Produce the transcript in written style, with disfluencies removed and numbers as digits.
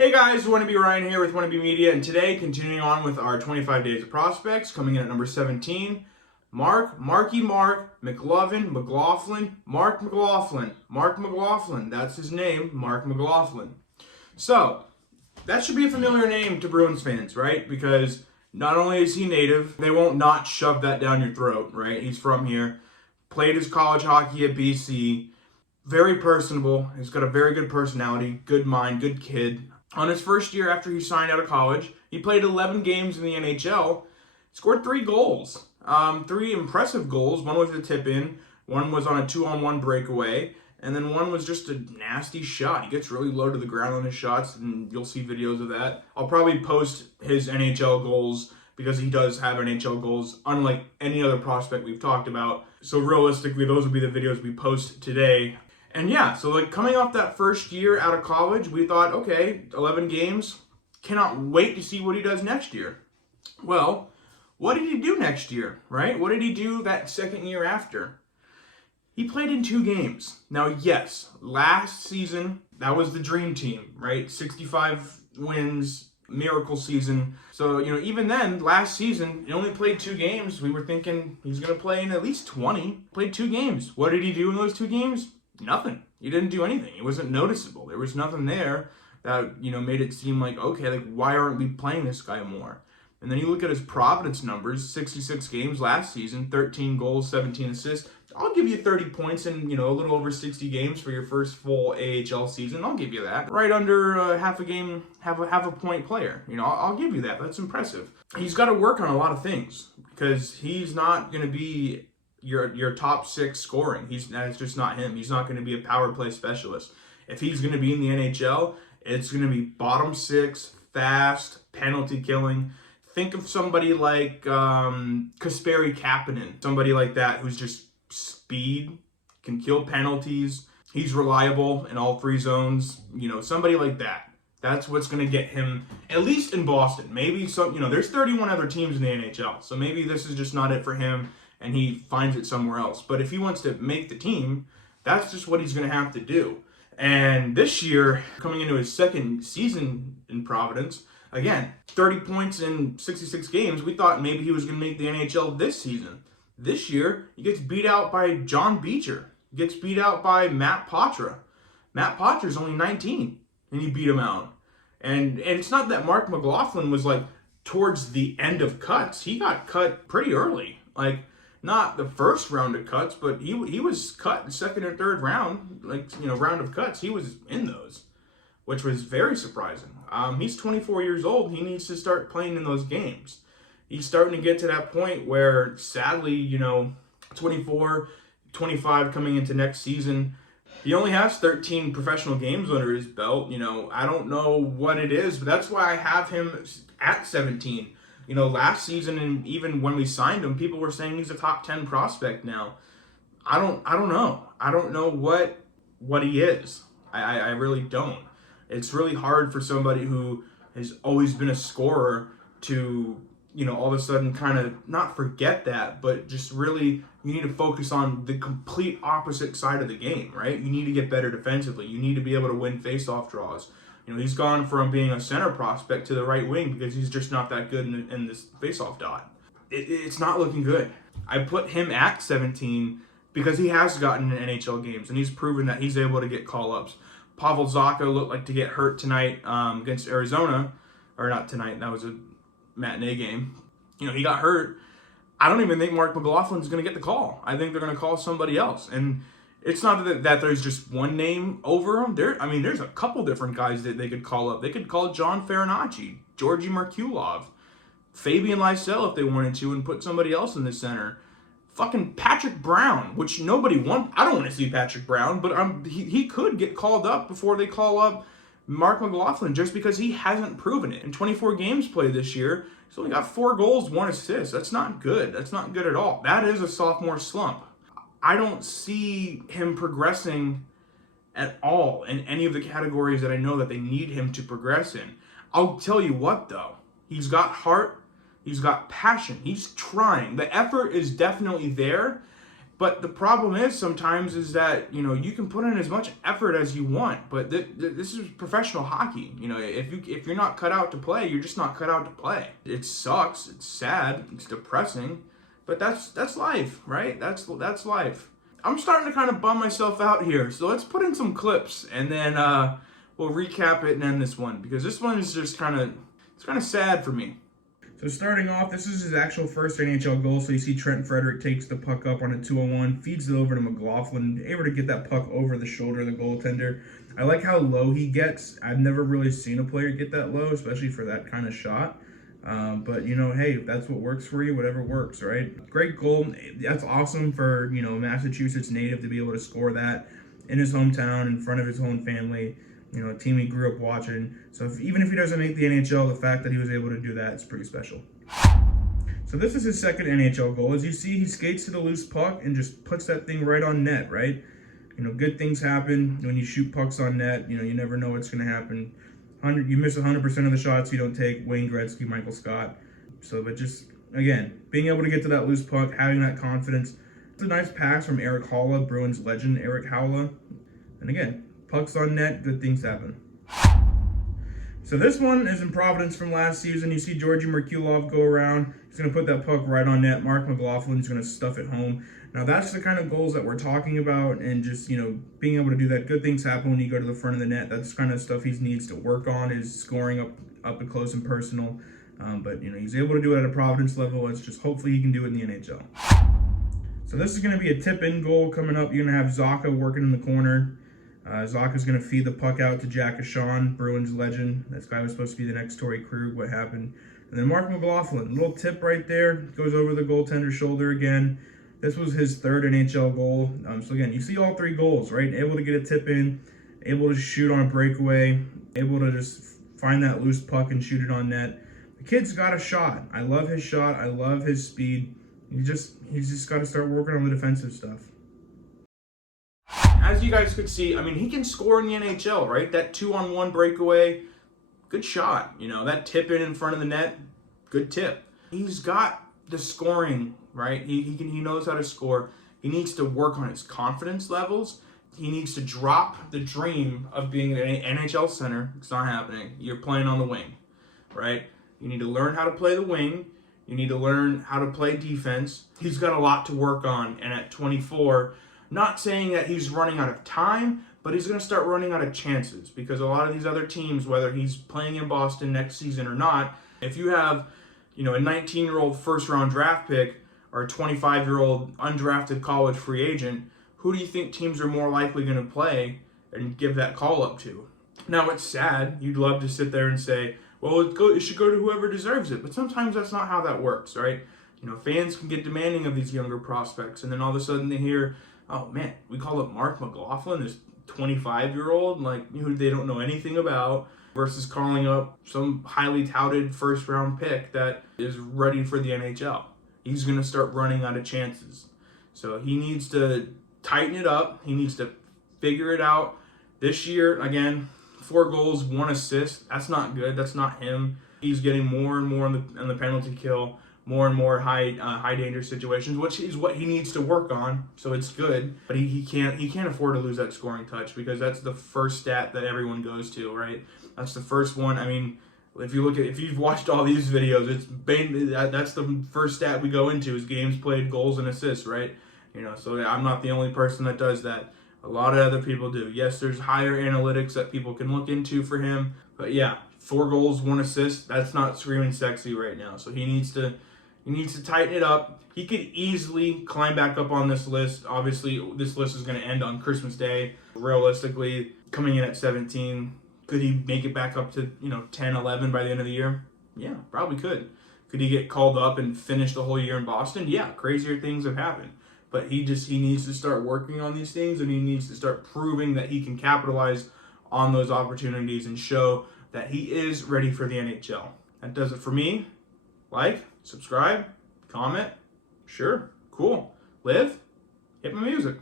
Hey guys, Wannabe Ryan here with Wannabe Media, and today, continuing on with our 25 Days of Prospects, coming in at number 17, Mark McLovin, Mark McLaughlin, that's his name, Mark McLaughlin. So, that should be a familiar name to Bruins fans, right? Because not only is he native, they won't not shove that down your throat, right? He's from here, played his college hockey at BC, very personable, he's got a very good personality, good mind, good kid. On his first year after he signed out of college, he played 11 games in the NHL, scored 3 goals. 3 impressive goals. One was a tip-in, one was on a 2-on-1 breakaway, and then one was just a nasty shot. He gets really low to the ground on his shots, and you'll see videos of that. I'll probably post his NHL goals because he does have NHL goals, unlike any other prospect we've talked about. So realistically, those will be the videos we post today. And yeah, so like coming off that first year out of college, we thought, okay, 11 games, cannot wait to see what he does next year. Well, what did he do next year, right? What did he do that second year after? He played in 2 games. Now, yes, last season, that was the dream team, right? 65 wins, miracle season. So, even then, last season, he only played 2 games. We were thinking he's going to play in at least 20. Played 2 games. What did he do in those 2 games? Nothing. He didn't do anything. It wasn't noticeable. There was nothing there that, made it seem like, okay, like, why aren't we playing this guy more? And then you look at his Providence numbers, 66 games last season, 13 goals, 17 assists. I'll give you 30 points in, a little over 60 games for your first full AHL season. I'll give you that. Right under half a game, half a point player. I'll give you that. That's impressive. He's got to work on a lot of things because he's not going to be your top 6 scoring. That's just not him. He's not going to be a power play specialist. If he's going to be in the NHL, it's going to be bottom 6, fast, penalty killing. Think of somebody like Kasperi Kapanen, somebody like that who's just speed, can kill penalties. He's reliable in all 3 zones. Somebody like that. That's what's going to get him, at least in Boston. Maybe there's 31 other teams in the NHL, so maybe this is just not it for him and he finds it somewhere else. But if he wants to make the team, that's just what he's going to have to do. And this year, coming into his second season in Providence, again, 30 points in 66 games, we thought maybe he was going to make the NHL this season. This year, he gets beat out by John Beecher. He gets beat out by Matt Poitras. Matt Poitras's only 19, and he beat him out. And it's not that Mark McLaughlin was like towards the end of cuts. He got cut pretty early. Like, not the first round of cuts, but he was cut the second or third round, round of cuts. He was in those, which was very surprising. He's 24 years old. He needs to start playing in those games. He's starting to get to that point where, sadly, 24, 25 coming into next season, he only has 13 professional games under his belt. I don't know what it is, but that's why I have him at 17. Last season and even when we signed him, people were saying he's a top 10 prospect now. I don't know. I don't know what he is. I really don't. It's really hard for somebody who has always been a scorer to, all of a sudden kind of not forget that, but just really you need to focus on the complete opposite side of the game, right? You need to get better defensively. You need to be able to win face-off draws. He's gone from being a center prospect to the right wing because he's just not that good in this face-off dot. It's not looking good. I put him at 17 because he has gotten in NHL games and he's proven that he's able to get call-ups. Pavel Zacha looked like to get hurt tonight against Arizona. Or not tonight, that was a matinee game. He got hurt. I don't even think Mark McLaughlin's going to get the call. I think they're going to call somebody else. And it's not that there's just one name over him. There's a couple different guys that they could call up. They could call John Farinacci, Georgi Markulov, Fabian Lysell if they wanted to, and put somebody else in the center. Fucking Patrick Brown, which nobody wants. I don't want to see Patrick Brown, but he could get called up before they call up Mark McLaughlin just because he hasn't proven it. In 24 games played this year, he's only got 4 goals, 1 assist. That's not good. That's not good at all. That is a sophomore slump. I don't see him progressing at all in any of the categories that I know that they need him to progress in. I'll tell you what, though. He's got heart. He's got passion. He's trying. The effort is definitely there. But the problem is sometimes is that, you can put in as much effort as you want, but this is professional hockey. If you're not cut out to play, you're just not cut out to play. It sucks. It's sad. It's depressing, but that's life, right? That's life. I'm starting to kind of bum myself out here, so let's put in some clips and then we'll recap it and end this one, because this one is just kind of sad for me. So starting off, this is his actual first NHL goal. So you see Trent Frederick takes the puck up on a 2-on-1, feeds it over to McLaughlin, able to get that puck over the shoulder of the goaltender. I like how low he gets. I've never really seen a player get that low, especially for that kind of shot. But, hey, if that's what works for you, whatever works, right? Great goal. That's awesome for, Massachusetts native to be able to score that in his hometown, in front of his own family. A team he grew up watching. So even if he doesn't make the NHL, the fact that he was able to do that is pretty special. So this is his second NHL goal. As you see, he skates to the loose puck and just puts that thing right on net, right? Good things happen when you shoot pucks on net. You never know what's going to happen. You miss 100% of the shots you don't take. Wayne Gretzky, Michael Scott. But just, again, being able to get to that loose puck, having that confidence. It's a nice pass from Eric Haula, Bruins legend Eric Haula. And again, pucks on net, good things happen. So this one is in Providence from last season. You see Georgi Merkulov go around. He's going to put that puck right on net. Mark McLaughlin's going to stuff it home. Now that's the kind of goals that we're talking about, and just, being able to do that. Good things happen when you go to the front of the net. That's kind of stuff he needs to work on, is scoring up and close and personal. But, he's able to do it at a Providence level. It's just hopefully he can do it in the NHL. So this is going to be a tip-in goal coming up. You're going to have Zaka working in the corner. Zaka's going to feed the puck out to Jack Ashon, Bruins legend. This guy was supposed to be the next Torrey Krug. What happened? And then Mark McLaughlin, little tip right there, goes over the goaltender's shoulder again. This was his third NHL goal. So again, you see all three goals, right? Able to get a tip in, able to shoot on a breakaway, able to just find that loose puck and shoot it on net. The kid's got a shot. I love his shot. I love his speed. He's just got to start working on the defensive stuff. As you guys could see, he can score in the NHL, right? That 2-on-1 breakaway, good shot. That tip in front of the net, good tip. He's got the scoring, right? He knows how to score. He needs to work on his confidence levels. He needs to drop the dream of being an NHL center. It's not happening. You're playing on the wing, right? You need to learn how to play the wing. You need to learn how to play defense. He's got a lot to work on, and at 24, not saying that he's running out of time, but he's going to start running out of chances, because a lot of these other teams, whether he's playing in Boston next season or not, if you have, a 19-year-old first-round draft pick or a 25-year-old undrafted college free agent, who do you think teams are more likely going to play and give that call up to? Now, it's sad. You'd love to sit there and say, well, it should go to whoever deserves it, but sometimes that's not how that works, right? Fans can get demanding of these younger prospects, and then all of a sudden they hear, oh man, we call up Mark McLaughlin, this 25-year-old, who they don't know anything about, versus calling up some highly touted first-round pick that is ready for the NHL. He's going to start running out of chances. So he needs to tighten it up. He needs to figure it out. This year, again, 4 goals, 1 assist. That's not good. That's not him. He's getting more and more on the penalty kill, more and more high danger situations, which is what he needs to work on. So it's good, but he can't afford to lose that scoring touch, because that's the first stat that everyone goes to, right? That's the first one. If you've watched all these videos, that's the first stat we go into, is games played, goals, and assists, right? So I'm not the only person that does that. A lot of other people do. Yes, there's higher analytics that people can look into for him, but yeah, 4 goals, 1 assist. That's not screaming sexy right now. So he needs to tighten it up. He could easily climb back up on this list. Obviously, this list is going to end on Christmas Day. Realistically, coming in at 17, could he make it back up to 10, 11 by the end of the year? Yeah, probably could. Could he get called up and finish the whole year in Boston? Yeah, crazier things have happened. But he needs to start working on these things, and he needs to start proving that he can capitalize on those opportunities and show that he is ready for the NHL. That does it for me. Like, subscribe, comment. Sure, cool. Live, hit my music.